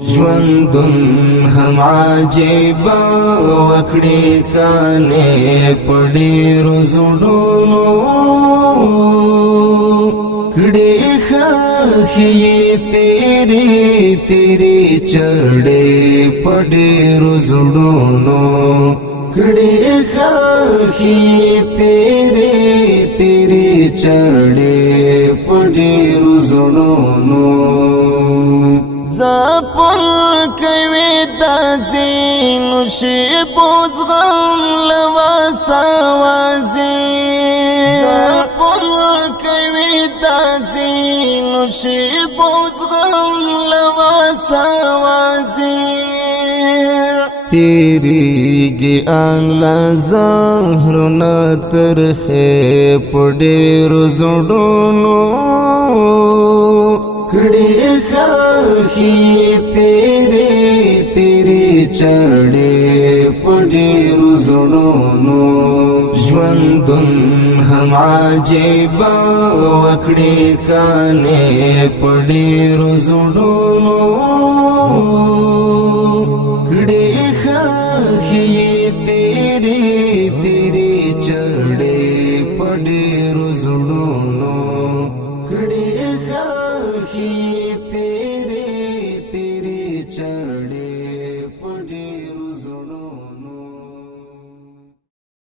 ژوندون هم عجیبا وکړې کانې په ډېرو زړونو کړې ښخې تیرې تیرې چړې په ډېرو زړونو کړې ښخې تیرې تیرې چړې په ډېرو زړونو زپل کوي د ځینو شیبو زغم لوا سوازي زپل کوي د ځینو شیبو زغم لوا سوازي تیریږي ان لا زهر نترخه په ډېرو زړونو کړې ښخې تیرې تیرې چړې په ډېرو زړونو ژوندون هم عجیبا وکړې کانې په ډېرو زړونو کړې ښخې تیرې تیرې چړې په ډېرو زړونو کړې ښخې